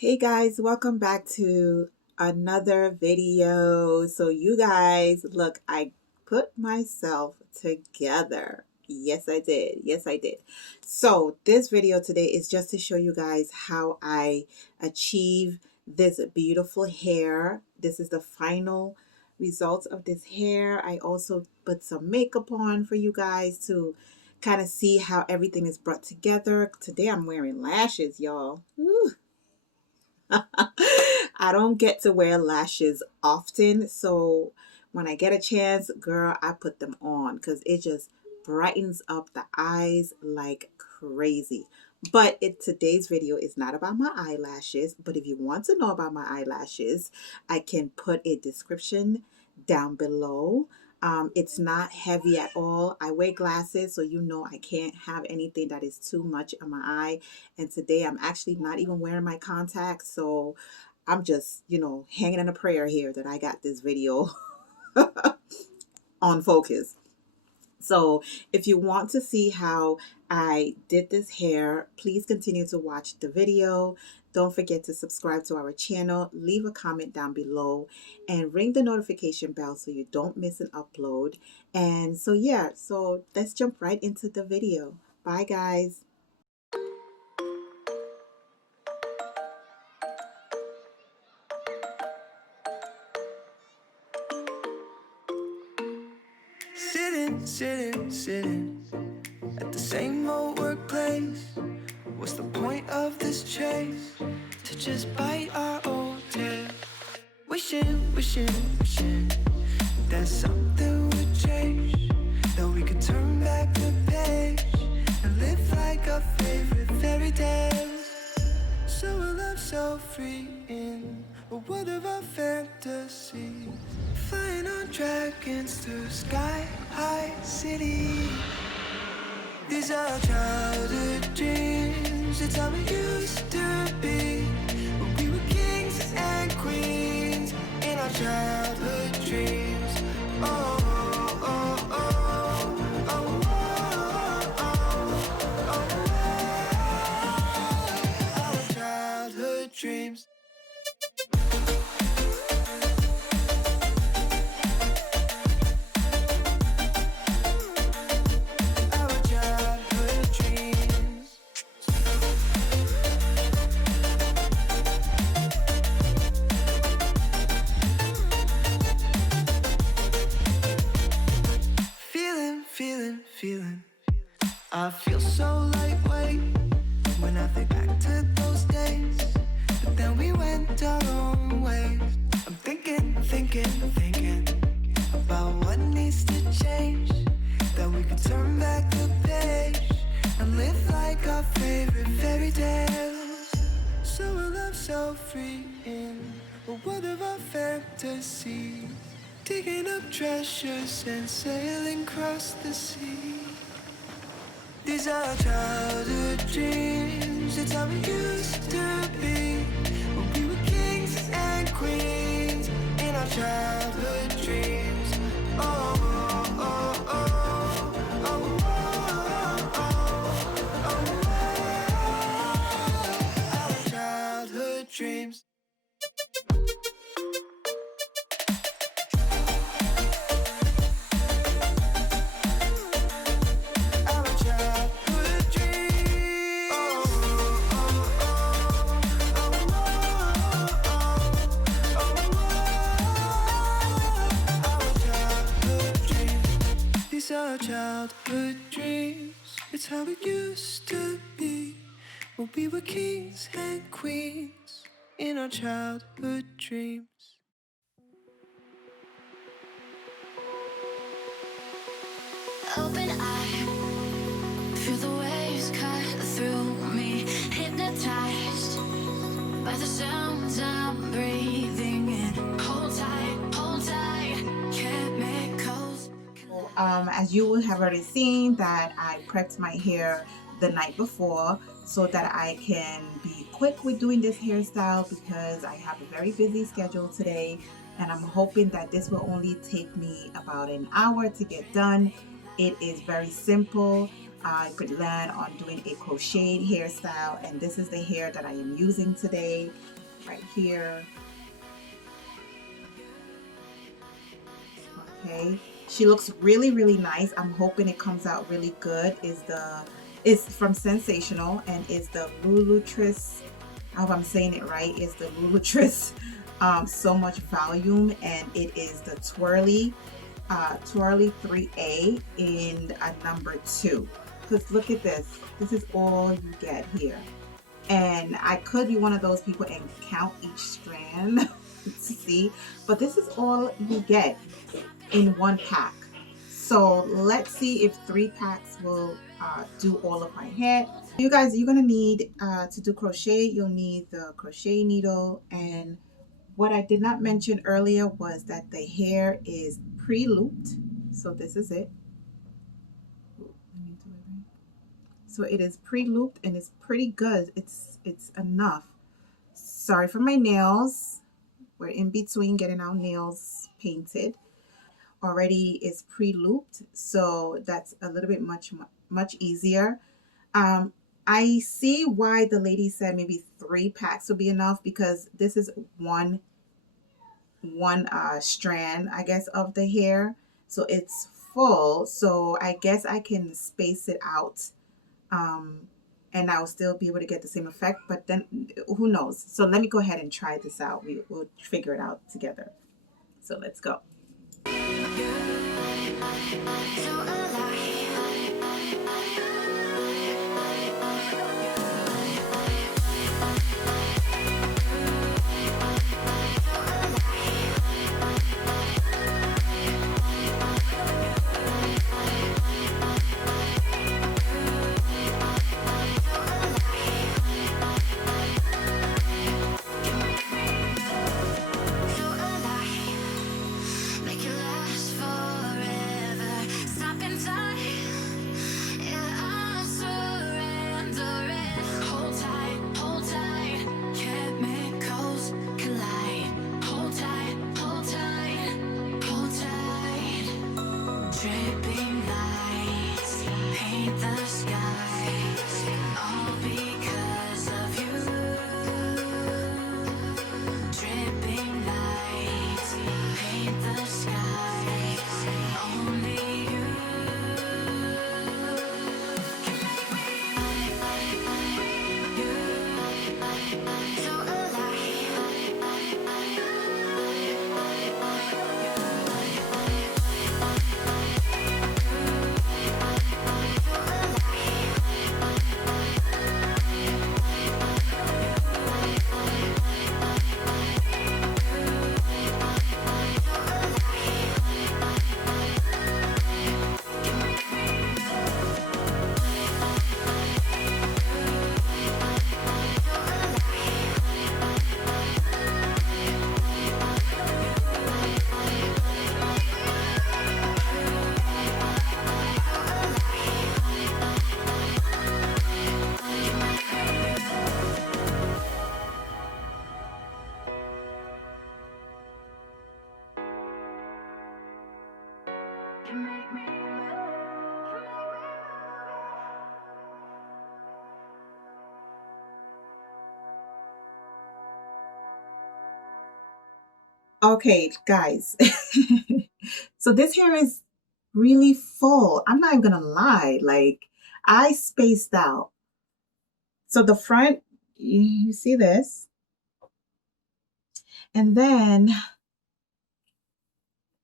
Hey guys, welcome back to another video. So you guys, look, I put myself together. Yes, I did. Yes, I did. So this video today is just to show you guys how I achieve this beautiful hair. This is the final results of this hair. I also put some makeup on for you guys to kind of see how everything is brought together. Today I'm wearing lashes, y'all. Woo. I don't get to wear lashes often, so when I get a chance, girl, I put them on because it just brightens up the eyes like crazy. But today's video is not about my eyelashes, but if you want to know about my eyelashes, I can put a description down below. It's not heavy at all. I wear glasses, so you know I can't have anything that is too much on my eye. And today I'm actually not even wearing my contacts, so I'm just, hanging in a prayer here that I got this video on focus. So if you want to see how I did this hair, please continue to watch the video. Don't forget to subscribe to our channel, leave a comment down below, and ring the notification bell so you don't miss an upload. And so yeah, so let's jump right into the video. Bye guys. Sitting at the same old workplace. What's the point of this chase? To just bite our old tail. Wishing that something would change, that we could turn back the page and live like our favorite fairy tales. So a love so freeing, but what of our fantasies? Flying on dragons through sky-high cities. These are childhood dreams. It's how we used to be when we were kings and queens in our childhood dreams. Oh, oh, oh, oh, oh, oh, oh, oh, our childhood dreams. Feeling. I feel so lightweight when I think back to those days, but then we went our own ways. I'm thinking about what needs to change, that we could turn back the page and live like our favorite fairy tales. So a love so freeing, but what of our fantasies? Digging up treasures and sailing across the sea. These are childhood dreams. It's how we used to be when we were kings and queens in our childhood dreams. Oh, oh, oh, oh, oh, oh, oh, oh, our childhood dreams. Our childhood dreams, it's how it used to be when we were kings and queens in our childhood dreams. Open eye, feel the waves cut through me, hypnotized by the sounds I'm breathing in. Hold tight, chemicals. As you will have already seen that I prepped my hair the night before so that I can be quick with doing this hairstyle because I have a very busy schedule today, and I'm hoping that this will only take me about an hour to get done. It is very simple. I could land on doing a crocheted hairstyle, and this is the hair that I am using today, right here. Okay, she looks really, really nice. I'm hoping it comes out really good. It's from Sensational and is the Lulutress. I hope I'm saying it right. Is the Lulutress so much volume, and it is the twirly 3A in a number 2. Because look at this. This is all you get here. And I could be one of those people and count each strand to see, but this is all you get in one pack. So let's see if 3 packs will do all of my hair. You guys, you're gonna need to do crochet, you'll need the crochet needle. And what I did not mention earlier was that the hair is pre-looped. So this is it. So it is pre-looped and it's pretty good. It's enough. Sorry for my nails. We're in between getting our nails painted. Already is pre-looped, so that's a little bit much easier. I see why the lady said maybe 3 packs would be enough, because this is one strand, I guess, of the hair, so it's full. So I guess I can space it out, and I'll still be able to get the same effect. But then, who knows? So let me go ahead and try this out. We'll figure it out together. So let's go. So make it last forever. Stop in time. Yeah, I surrender it. Hold tight. Chemicals collide. Hold tight, hold tight, hold tight. Dripping lights paint the skies, all because of you. Dripping lights paint the skies, only you. So alive. Okay, guys. So this hair is really full. I'm not even gonna lie. Like, I spaced out. So the front, you see this, and then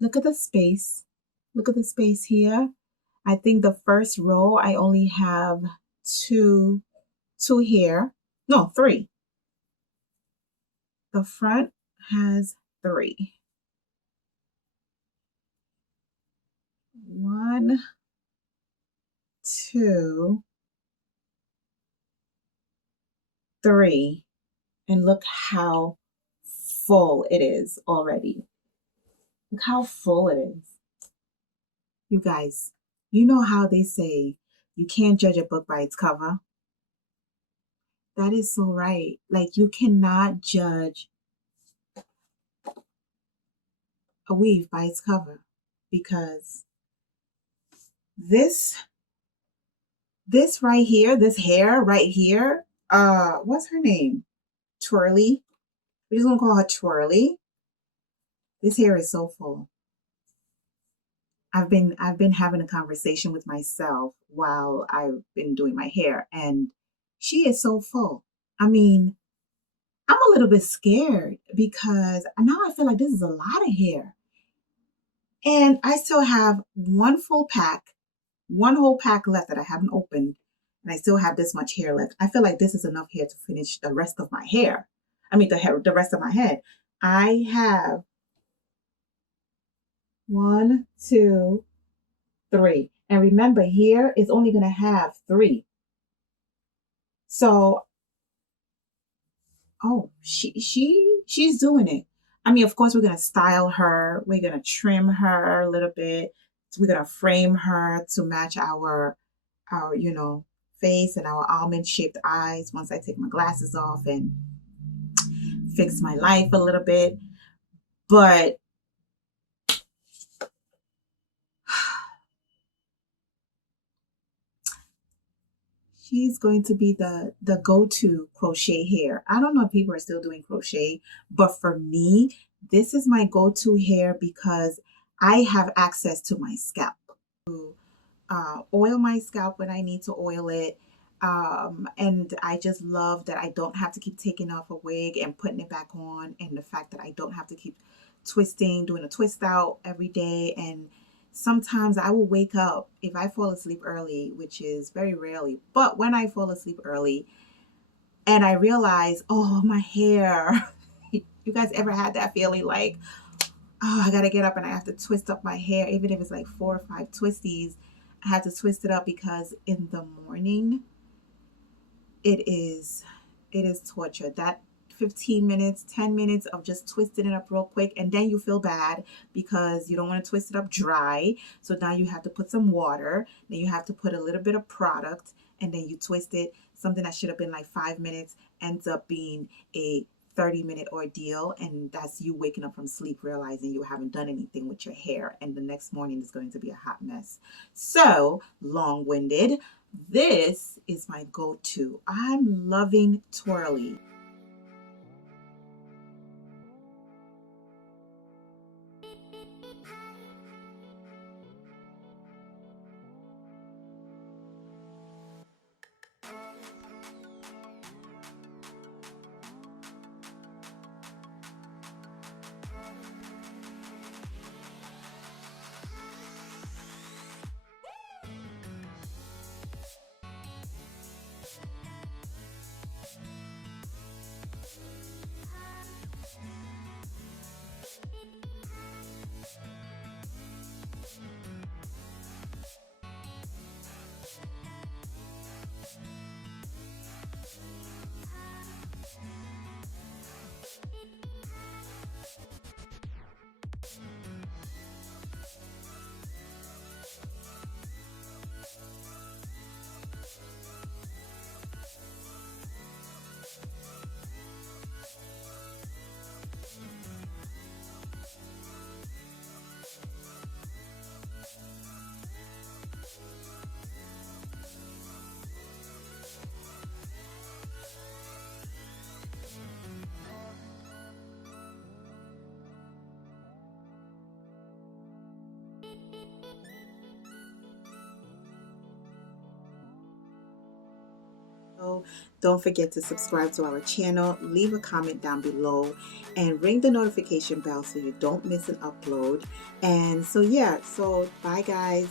look at the space. Look at the space here. I think the first row I only have two here. No, 3. The front has 3. 1, 2, 3. And look how full it is already. Look how full it is. You guys, you know how they say you can't judge a book by its cover? That is so right. Like, you cannot judge a weave by its cover, because this This right here, this hair right here, what's her name? Twirly. We're just gonna call her Twirly. This hair is so full. I've been having a conversation with myself while I've been doing my hair, and she is so full. I mean, I'm a little bit scared because now I feel like this is a lot of hair. And I still have one full pack, one whole pack left that I haven't opened, and I still have this much hair left. I feel like this is enough hair to finish the rest of my hair. I mean, the rest of my head. I have one, two, three. And remember, here is only going to have three. So, oh, she's doing it. I mean, of course, we're going to style her. We're going to trim her a little bit. So we're going to frame her to match our, face and our almond shaped eyes once I take my glasses off and fix my life a little bit. But she's going to be the go-to crochet hair. I don't know if people are still doing crochet, but for me, this is my go-to hair because I have access to my scalp. Oil my scalp when I need to oil it. And I just love that I don't have to keep taking off a wig and putting it back on, and the fact that I don't have to keep twisting, doing a twist out every day. And sometimes I will wake up if I fall asleep early, which is very rarely, but when I fall asleep early and I realize, oh, my hair. You guys ever had that feeling like, oh, I gotta get up and I have to twist up my hair, even if it's like 4 or 5 twisties. I have to twist it up because in the morning it is torture. That 15 minutes, 10 minutes of just twisting it up real quick, and then you feel bad because you don't want to twist it up dry. So now you have to put some water, then you have to put a little bit of product, and then you twist it. Something that should have been like 5 minutes ends up being a 30-minute ordeal, and that's you waking up from sleep realizing you haven't done anything with your hair, and the next morning is going to be a hot mess. So long-winded, this is my go-to. I'm loving twirly. So don't forget to subscribe to our channel, leave a comment down below, and ring the notification bell so you don't miss an upload. And so yeah, so bye guys.